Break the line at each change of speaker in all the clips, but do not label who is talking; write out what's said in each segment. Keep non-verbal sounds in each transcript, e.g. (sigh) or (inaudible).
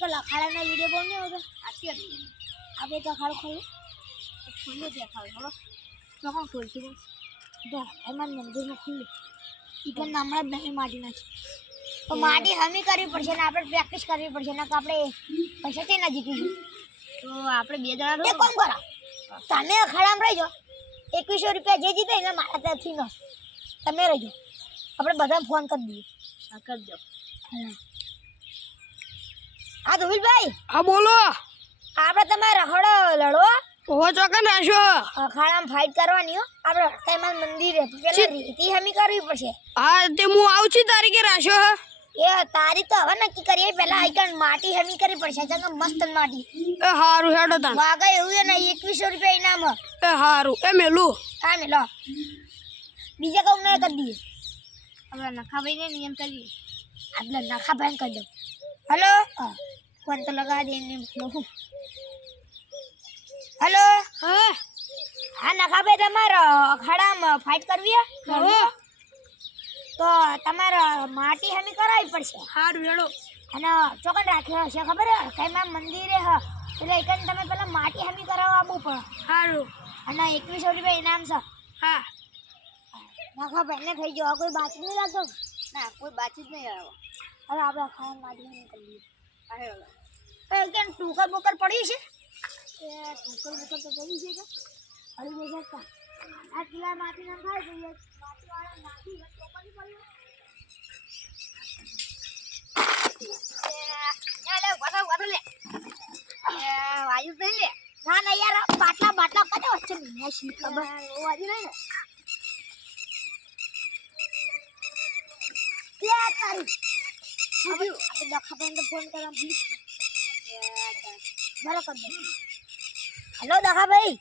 આજકાલ અખાડાના વીડિયો બહુ નહીં આવતા?
આખી હતી
આપણે તો અખાડો ખોલો
ખુલ્લું અખાડો હવે
તો કોણ ખોલશું તો એમાં મંદિરમાં ખુલ્લું એ પણ હમણાં જ નહીં માટી નથી. તો માટી હમી કરવી પડશે ને આપણે પ્રેક્ટિસ કરવી પડશે ને આપણે પૈસાથી ના જીતીશું.
તો આપણે બે જણા
એક કામ કરો. તમે અખાડામાં રહેજો. એકવીસો રૂપિયા જે જીતે એને મારા ત્યાંથી નો તમે રહેજો. આપણે બધા ફોન કરી દઈએ.
કરજો.
હા. ધુવિલભાઈ
હા બોલો.
આપણે તમે રખડો લડો
ઓહો ચોકન રાશો
અખાડામાં ફાઇટ કરવાની હો. આપણે હનુમાન મંદિરે પેલા રીતિ હમી કરવી પડશે.
હા તે હું આવું છું તારીખે રાશો
એ તારી તો હવે નક્કી કરીએ પેલા આઈકન માટી હમી કરવી પડશે. ચંગા મસ્ત માટી.
એ હારું હેડો તાન
વાગા એવું છે ને એકવીસો રૂપિયા ઇનામ હે.
એ હારું એ મેલું.
હા મેલો લો. બીજા કહું ના કરી દઈએ.
આપણે નખાભાઈને નિયમ કરીએ
આપણે નખાભાઈ કરી દઉં. હલો? ફોન તો લગાવી દે એમને હું. હલો?
હા.
હા નખાભાઈ તમારે અખાડામાં ફાઇટ કરવી હે? તો તમારે માટી હમી કરાવવી પડશે.
સારું હેડો.
અને ચોકન રાખ્યો હશે ખબર હે? કઈમાં મંદિરે હ. એટલે એક તમે પેલા માટી હમી કરાવવા આવવું પડે
સારું
અને એકવીસો રૂપિયા ઇનામ છે.
હા.
નાખા ભાઈને થઈ ગયો. કોઈ બાચી નહીં લાગતો
ના કોઈ બાતચીત નહીં આવે.
હવે આપણે ખાવા માટી હમી કરીએ
હા હેડો.
તો એકદમ ટુકર બુકર પડી છે? એ ટુકર બુકર તો પડી છે કે? પડી જશે કા આ કિલ્લા માટી ના ખાઈ જઈએ માટી વાળા નાખી ટોકરી પડી
વાયુ નહીં લે.
ના ના યાર બાટલા બાટલા કદે વચ્ચે શી ખબર?
વાયુ નહીં ને.
ભાઈને તો ફોન કરવા પ્લીઝ બરો કર હેલો દખાભાઈ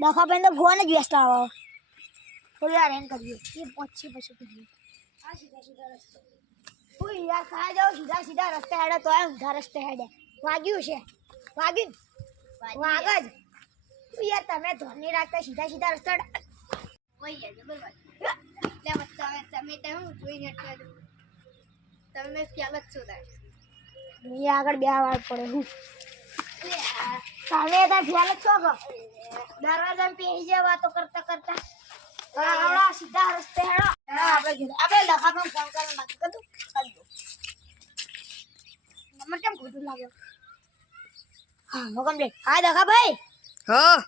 દખાભાઈ તો ફોન જ વ્યસ્ત આવો. થોડી વાર એમ કરીએ એ પછી પછી કરીએ આ સીધા સીધા રસ્તે. ઓય યાર ખાઈ જાઓ સીધા સીધા રસ્તે હેડે તો એમ ઊંધા રસ્તે હેડે. વાગ્યું છે. વાગ્યું? વાગ જ. યાર તમે ધોની રાખતા સીધા સીધા રસ્તે.
વહી જાય જબર વાત તમે તમે જોઈને તમે પહેલા જ છો તાર
આગળ બે વાર પડે હું. તમે ત્યાં ખ્યાલ જ છો કે? દરવાજા પેહી જે વાતો કરતા કરતા. આવડા સીધા રસ્તે હેડો. આપણે. આપણે લખામાં ફોન કરીને બાકી કદું કરી મને કેમ ખોટું લાગે? હા હુકમ લે હા દખા ભાઈ
હા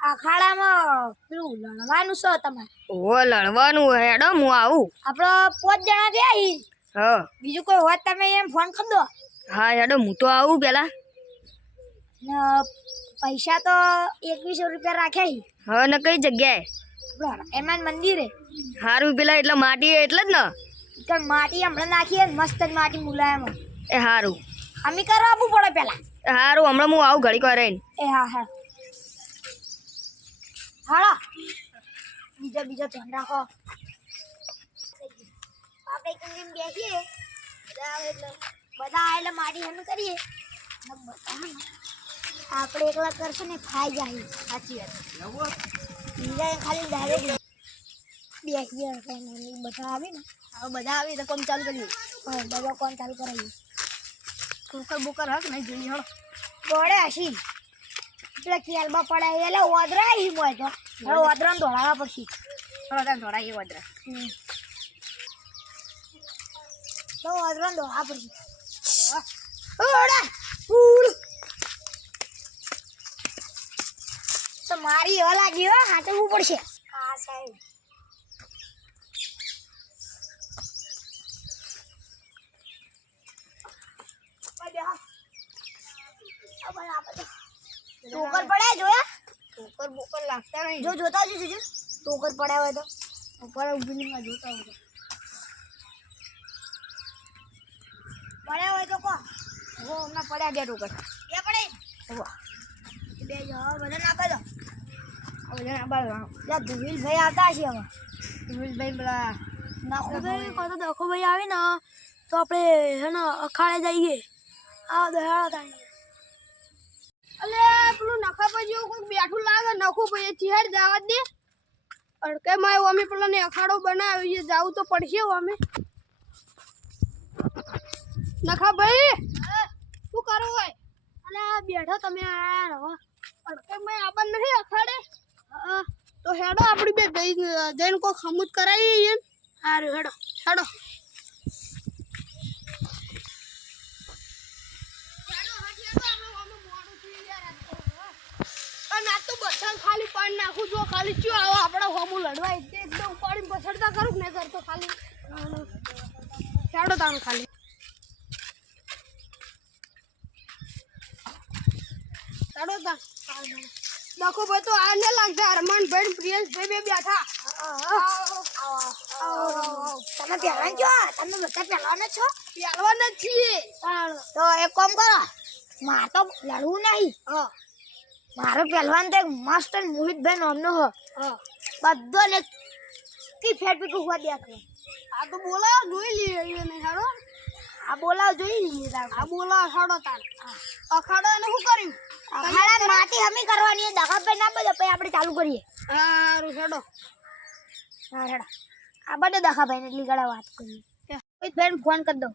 અખાડામાં પેલું લડવાનું છે તમારે.
ઓ લડવાનું હેડો હું આવું.
આપણે પાંચ જણા ગયા હી. બીજું કોઈ હોત તમે એમ ફોન કરી દો.
હા હેડો હું તો આવું પેલા.
પૈસા તો એકવીસો રૂપિયા રાખ્યા હી.
ને કઈ જગ્યાએ?
એમાં મંદિરે
હારું પેલા એટલે માટી એટલે જ ને?
તો માટી હમણાં નાખીએ મસ્ત જ માટી મુલાયમ
એ હારું.
અમે કરવા આપવું પડે પેલા.
હારું હમણાં હું આવું ઘડી રહીને
એ હા હા. હાલો. બીજા બીજા ધ્યાન રાખો. આપણે કંઈ બેસીએ. બધા એટલે બધા એટલે મારી હમ કરીએ. હે આપણે એકલા કરશું ને ખાઈ જાય. સાચી વાત. બીજા ખાલી ડાયરેક્ટ બેસીએ બધા આવે ને.
હવે બધા આવી તો કોમ ચાલુ કરીએ
હા બધા કોણ ચાલુ કરાવીએ
કુકર બુકર હક નહીં જોઈએ હો.
પડે હશી. એટલે કેલમાં પડે એટલે ઓદરા હિમ હોય તો હવે ઓદરાને દોડાવવા પડશે.
થોડો ટાઈમ થોડા એ વધરા
હમ. તો ઓદરાને દોડાવવા પડશે ઓડા ઉડ. તો મારી એવા લાગી હો હાચવવું પડશે. હા સાહેબ. ટોકર પડ્યા જોયા?
કુકર બોકર લાગતા નહીં.
જો જોતા જોજો. ટોકર પડ્યા હોય તો. ઉપર ઊભી જોતા હોય પડ્યા હોય તો કો
હો હમણાં પડ્યા બે ટોકર
બે પડે?
વાહ
બે જો બધા નાખો દો.
આ બધા ના બાર
ત્યાં ધુવીલ આવતા છે હવે.
ભાઈ પેલા
નાખો ભાઈ.
કહો તો દખો આવે ને તો આપણે હે ને અખાડે જઈએ. આવો તો હેડો તાણી અલે પેલું નખા પર જેવું કોઈક બેઠું લાગે નખું ચિહાર ચિહાડ જવા દે. અડકે માં અમે પેલા ને અખાડો બનાવ્યો છે જાવું તો પડશે અમે. નખા ભાઈ, શું કરો હોય? અને બેઠો તમે આ રહો. અડકે મેં આપણ નહીં અખાડે તો હેડો, આપણી બે જઈ જઈને કોઈ ખમૂદ કરાવી એમ સારું હેડો હેડો. ખાલી પાણી નાખું જો ખાલી ચો આવો, આપણે હોમું લડવાય તે એકદમ પાણી પછડતા કરું ને કરતો ખાલી? હેડો તાણ ખાલી. હેડો તાણ દેખો ભાઈ તો આ ને લાગતા હરમાન ભાઈ પ્રિયંશ ભાઈ બે બેઠા.
તમે પહેલા છો? તમે બધા પહેલાના છો?
પહેલવાન જ છીએ.
તો એક કામ કરો. મારે તો લડવું નહીં. મારો પહેલવાન તો એક મસ્ત મોહિતભાઈ નામનો હો. બધો ને તી ફેટ પીટું હોવા દે
આ તો બોલાવો જોઈ લઈએ એને હેડો.
આ બોલાવ જોઈ
આ બોલાવો અખાડો તાર. અખાડો એને શું કર્યું?
અખાડા માટી હમી કરવાની દગા પે ના બધો પછી આપણે ચાલુ કરીએ.
સારું રૂસડો
હા રેડા આ બધે દગા ભાઈ એટલી ગળા વાત કરીએ મોહિતભાઈ ફોન કરી દઉં.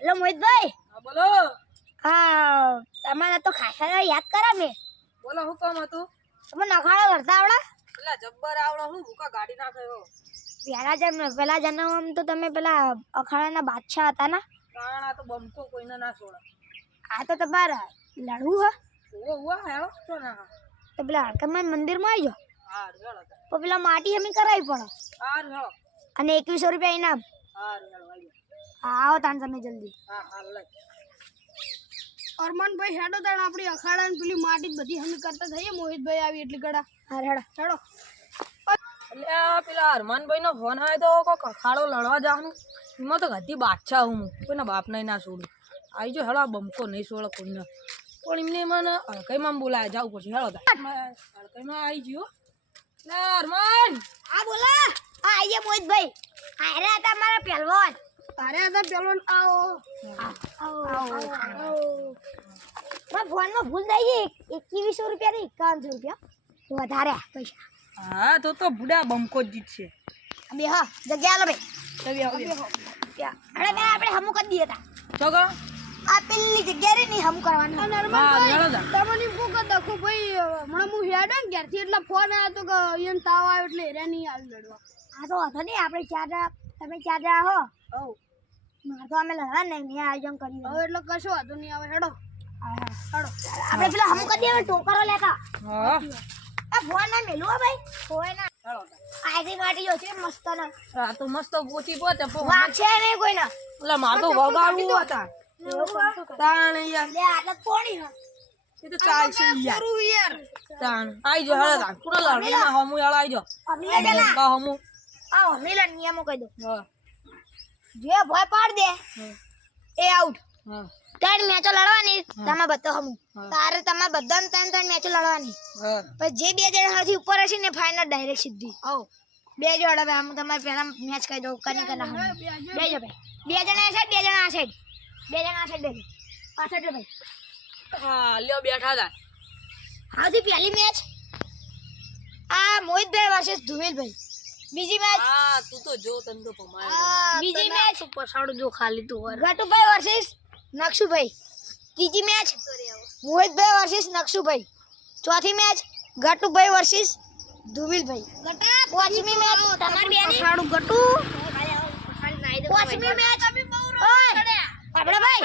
હેલો મોહિતભાઈ?
બોલો.
હા તમારા તો ખાસા યાદ કરા મેં
બોલો હું કામ હતું?
તમે નખાડો કરતા આવડા
એટલે જબ્બર આવડો હું ભૂકા ગાડી નાખ્યો
પહેલા જન્મ પહેલા જન્મ તો તમે પેલા અખાડાના બાદશાહ હતા ને?
કારણ આ તો બમકો કોઈને ના છોડે.
આ તો તમારે લડવું હ.
ઓવો હેળો તો ના
તો પેલા હડકમાન મંદિરમાં આવી જાઓ.
હા
તો પેલા માટી હમી કરાવી પડે.
હાર હેળો.
અને એકવીસો રૂપિયા ઇનામ.
હાર હેળો આવો
તાણ તમે જલ્દી.
હા હાલ લઈ
અરમાનભાઈ હેડો તાણ આપણી અખાડા ને પેલી માટી જ બધી હમી કરતા થઈએ. મોહિતભાઈ આવી એટલી ગળા.
હા રેડા
હેડો.
એટલે પેલા હરમાનભાઈ નો ફોન આવ્યો તો કોક અખાડો લડવા જવાનું એમાં તો ઘરથી બાદશાહ હું કોઈના બાપને ના છોડું. આવી જો હેડો આ બમકો નહીં છોડો કોઈને. પણ એમને મને હળકાઈમાં બોલાય જાવું પડશે હેડો હળકાઈમાં આવી ગયો. લે હરમાન!
આ બોલા. હા આઈએ મોહિતભાઈ. હા રે હતા મારા પહેલવાન.
તારે હતા પેલો આવો.
મારા ફોનમાં ભૂલ થઈ ગઈ. એકવીસો રૂપિયા નહીં એકાવનસો રૂપિયા. વધારે. પૈસા.
હા તો તો બુડા બમકો જ જીતશે
આ બે હા જગ્યા લો ભાઈ
ચાલ આવો બે.
અરે બે આપણે હમુ કરી દઈએ તા.
તો કા
આ પેલી જગ્યા રે નહીં હમું કરવાનું.
હા જા
તમને શું કહો દખો ભાઈ હમણાં હું હેડો ને ઘેરથી એટલે ફોન આવ્યો તો કે એને તાવ આવ્યો એટલે હેરા નહીં આવી લડવા
આ તો હતો નહીં આપણે ચાર જણા તમે ચાર જણા હો.
હવ.
મારે તો અમે લડવા નહીં મેં આયોજન કર્યું
હવે એટલે કશો વાંધો નહીં આવે હેડો. હેડો.
આપણે પેલા હમું કરી દઈએ ટોકરો લેતા.
હા.
આ ફોન ના મેલું હો ભાઈ? કોઈ ના.
હેળો
માટી જો છે મસ્ત ના.
આ તો મસ્ત પોચી પોચે પણ
છે નહીં કોઈ ના.
એટલે માર તો વગાડવું હતા. તાણ યાર
લે આટલા કોણી હા.
એ તો ચાલશે યાર.
યાર.
તાણ. આઈ જો હેળો તાણ. પૂરો લડવામાં હમુ યાર આઈ જો.
અમીલા જણા
કા હમુ.
આ અમીલા નિયમો કહી દો.
હા.
જે ભય પાડ દે એ આઉટ
હા.
ત્રણ મેચો લડવાની તમે બધા હમું. તારે તમારે બધાને ત્રણ ત્રણ મેચો લડવાની. પછી જે બે જણ સૌથી ઉપર હશે ને ફાઇનલ ડાયરેક્ટ સીધી.
આવો.
બે જોડે હવે આમ તમારે પહેલા મેચ કહી દઉં કની કના હમ. બે જો ભાઈ. બે જણા આ સાઈડ બે જણા આ સાઈડ બે જણા આ સાઈડ બે પાછળ ભાઈ.
હા લ્યો બેઠા હતા
સૌથી પહેલી મેચ આ મોહિતભાઈ વર્સેસ ધુમિલભાઈ બીજી મેચ
હા તું તો જો તને તો પમાય.
બીજી મેચ
પસાડું જો ખાલી તું વર.
ગટુભાઈ વર્સેસ નક્ષુભાઈ ત્રીજી મેચ? મોહિતભાઈ વર્સેસ નક્ષુભાઈ ચોથી મેચ ગટુભાઈ વર્સેસ ધુવિલભાઈ પાંચમી મેચ. તમારી બેની?
ગટુ.
પાંચમી મેચ. આપણે ભાઈ.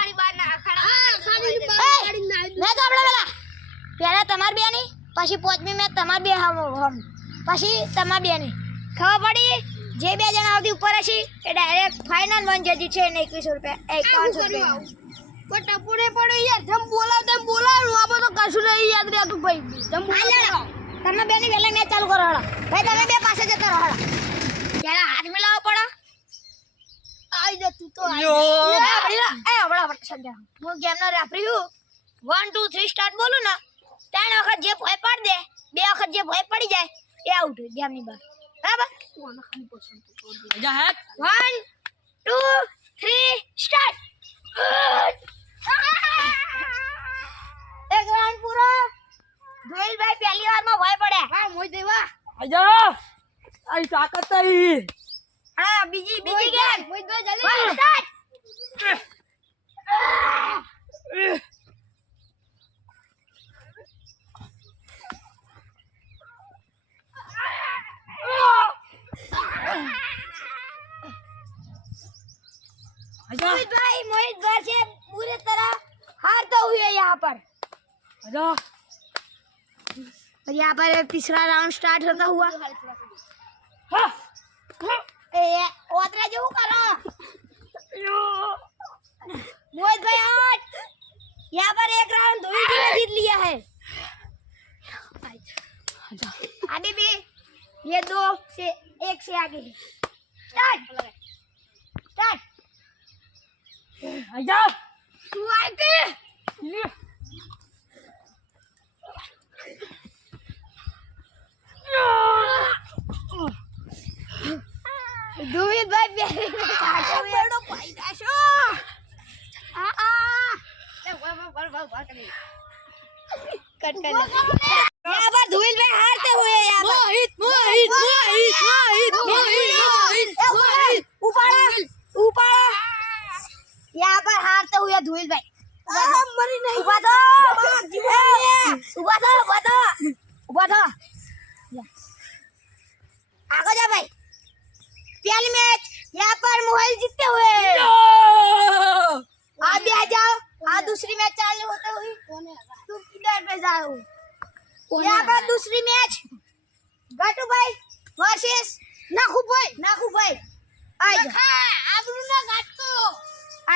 મેચ આપણે પેલા. પહેલા તમારી બેની પછી પાંચમી મેચ તમાર બે હમ પછી તમારી બેની. ખબર પડી? જે બે જણા આવતી ઉપર હશે એ ડાયરેક્ટ ફાઇનલ વન જજી છે એને એકવીસો રૂપિયા. એકાવનસો રૂપિયા.
પણ ટપુને પડ્યો યાર જેમ બોલાવ તેમ બોલાવ્યું આ તો કશું નહીં યાદ રહેતું ભાઈ. જેમ બોલાવ
તમે બે ની વેલા મેચ ચાલુ કરો હળો ભાઈ તમે બે પાસે જતા રહો હળો પેલા હાથ મિલાવો પડો.
આઈ જા તું તો આઈ
યો
એ સમજા હું ગેમનો રેફરી હું વન ટુ થ્રી સ્ટાર્ટ બોલું ને ત્રણ વખત જે ભોય પાડ દે બે વખત જે ભોય પડી જાય એ આઉટ ગેમની બહાર. બરાબર?
જા હેટ
વન ટુ થ્રી સ્ટાર્ટ (laughs) એક રાઉન્ડ પૂરો. ધોઈલભાઈ પહેલી વારમાં ભય પડે.
હા મોઈ દેવા.
આજા. આઈ તાકાત આઈ.
હા બીજી બીજી ગેમ.
મોઈ દો જલ્દી.
સ્ટાર્ટ મોહિતભાઈ મોહિતભાઈ છે. पूरी तरह हारता हुए यहाँ पर। और यहाँ पर तीसरा राउंड स्टार्ट होता हुआ।
हाँ।
ए ओतरा जो करो। मोहित भाई आठ। यहाँ पर एक राउंड धोनी जी ने जीत लिया है। अभी भी। ये दो से एक से आगे है। स्टार्ट स्टार्ट ધુમિતભાઈ બેરી ને કાઢો બેડો પાઈ દાશો આ આ લે વો વો વો વો વો કરી કટ કટ બરાબર
ધુમિતભાઈ હારતે હોય યાર મોહિત મોહિત.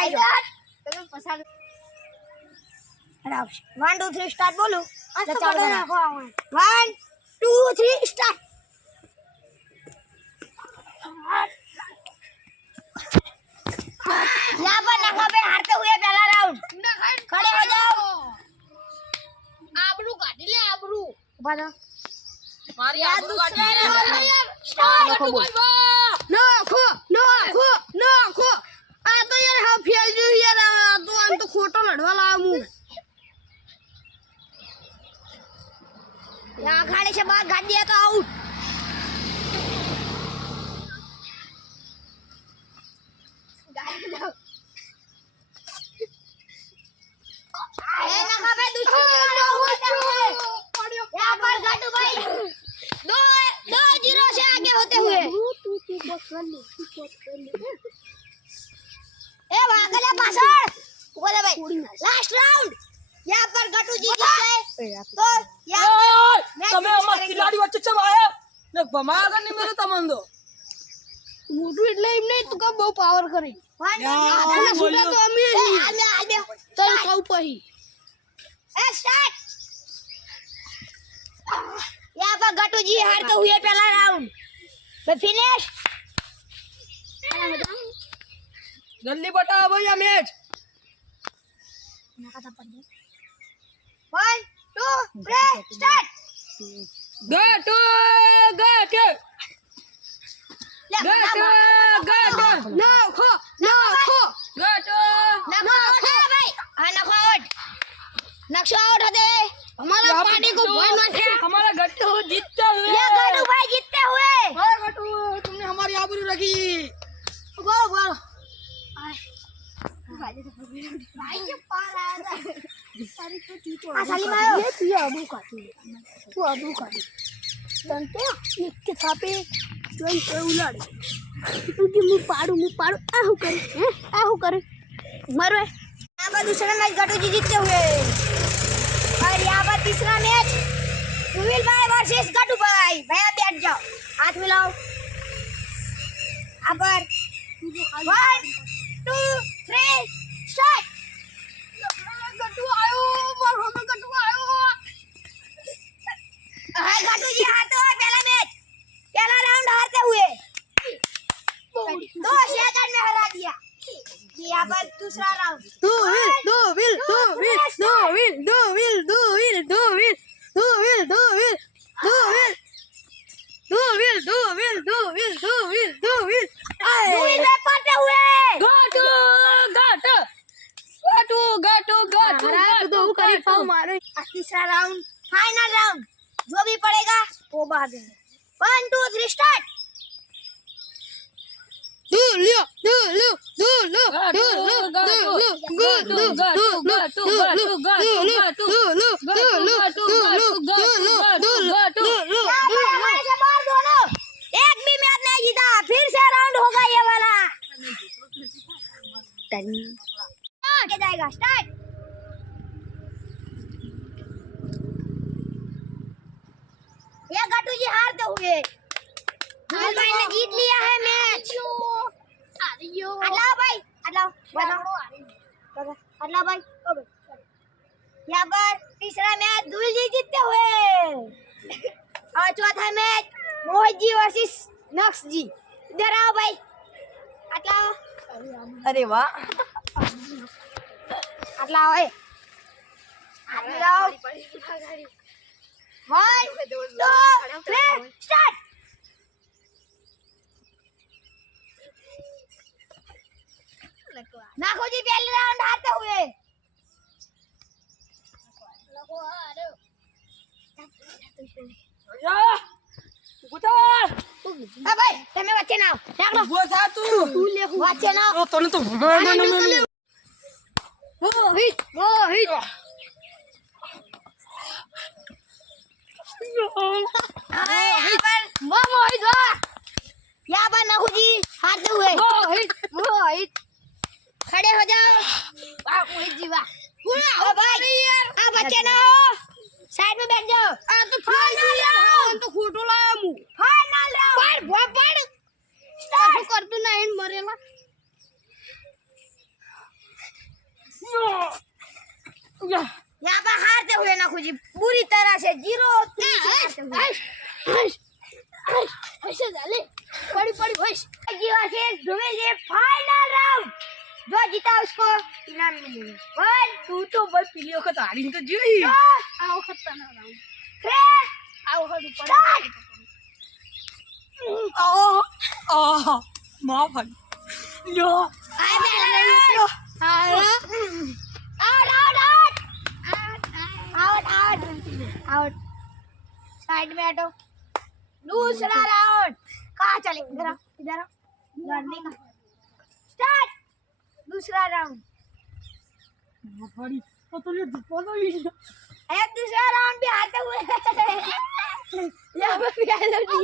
આવજો
તમે પસાર
આવશે
વન ટુ
થ્રી સ્ટાર્ટ બોલો. વન ટુ થ્રી સ્ટાર્ટ લાભા નાખો બે હારતે હુએ
પહેલા રાઉન્ડ
ખડે હો જાઓ.
આબરૂ કાઢી લે આબરૂ.
ઊભા રહો.
મારી આબરૂ કાઢી લે.
સ્ટાર્ટ
નાખો નાખો. નાખો નાખો. આ તો યાર હા ફેલ જો યાર, આ તો આમ તો ખોટો લડવા લાવ હું.
આ ખાડે છે બા ગાડી તો આઉટ
મોટું એટલે એમ નહીં તું કે બહુ પાવર કરી. છોટા તો અમે પછી.
એ સ્ટાર્ટ યા તો હુએ પહેલા રાઉન્ડ.
જલ્દી બતાવો ભાઈ આ મેચ
નાકા પડ ગયો
1 2 3 સ્ટાર્ટ
નાખો નાખો
ગટો
નાખો ભાઈ હા નાખો આઉટ નાખશો આઉટ હતે
हमारा पानी को भर मत
हमारा गट्टू जीतते हुए
ये गट्टू भाई जीतते हुए
और गट्टू तुमने हमारी आबरू रखी
बोलो बोलो
भाई ये पार आया था सारी तो टी तो आ साली मारो
ये तू आबरू काटी तू आबरू काटी तन तो एक के छापे જોઈ તો ઉલાડે તું કે હું પાડું હું પાડું આ હું કરે હે આ હું કરે મરો
यहाँ पर दूसरा मैच गट्टू जी जीतते हुए और यहाँ पर तीसरा मैच सुनील भाई वर्सेस गट्टू भाई भैया बैठ जाओ हाथ मिलाओ यहाँ पर one two three start
Gatu આયો મારો હમે ગટુ આયો
हाय गट्टू जी हारते करते हुए दो सेकंड में हरा दिया दिया पर दूसरा राउंड
दो विल दो
विल दो विल दो विल दो
विल दो विल दो विल दो विल दो विल दो विल दो विल दो विल दो विल दो विल दो विल दोगे धूल भाई ने जीत लिया है मैच। यहाँ पर तीसरा मैच धूल जी जीतते हुए। और चौथा मैच मोहित जी वर्सेस नक्स जी। इधर आओ भाई।
अटलाओ अरे
वाह। अटलाओ ओए अटला 1 નાખો જી પહેલી રાઉન્ડ હાથે હુએ. લોકો હારો અયો ગુતાર આ ભાઈ તમે વચ્ચે ના રાખલો
ઊભો થા તું.
તું લે વચ્ચે ના
તને તો ભગવાન
નો નો રોહિત खड़े हो जाओ वाह मोहित जी वाह ओ भाई आप बच्चे ना हो साइड में बैठ जाओ आ तो फाइनल राउंड तो खोटो लाया मु फाइनल राउंड पड़ वो पड़ स्टार्ट कर तू ना इन मरेला यहाँ पर हारते हुए नखू जी बुरी तरह से जीरो हारते हुए
ऐसे झाले पड़ी पड़ी भैंस
जी versus Dhruvil ji final round जो जीता उसको इनाम मिलेगा वन
તું તો ભાઈ પેલી વખત હારી તો જોઈ
टू
आओ खतरनाक राउंड
थ्री
आओ हडू
स्टार्ट
આહ માં ભાઈ યો
आए पहला round out out out out out side में हटो दूसरा राउंड कहाँ चले इधर आओ इधर आओ लड़ने का स्टार्ट दूसरा राउंड
तो तुझे
बोलो दूसरा राउंड भी आता हुआ या भी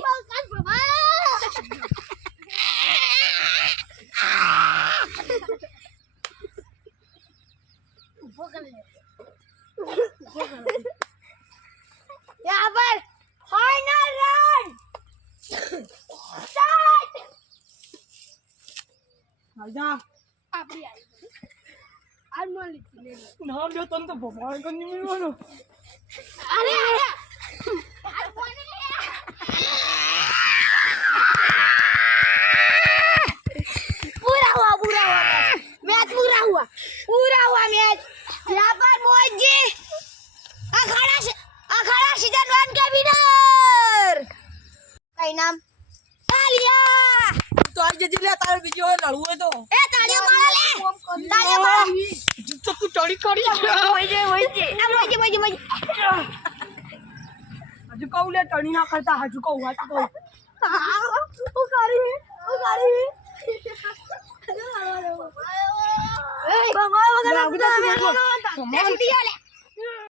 તને તો ભગવાન કરી ટણી ના કરતા હજુ કહું હાચું કહું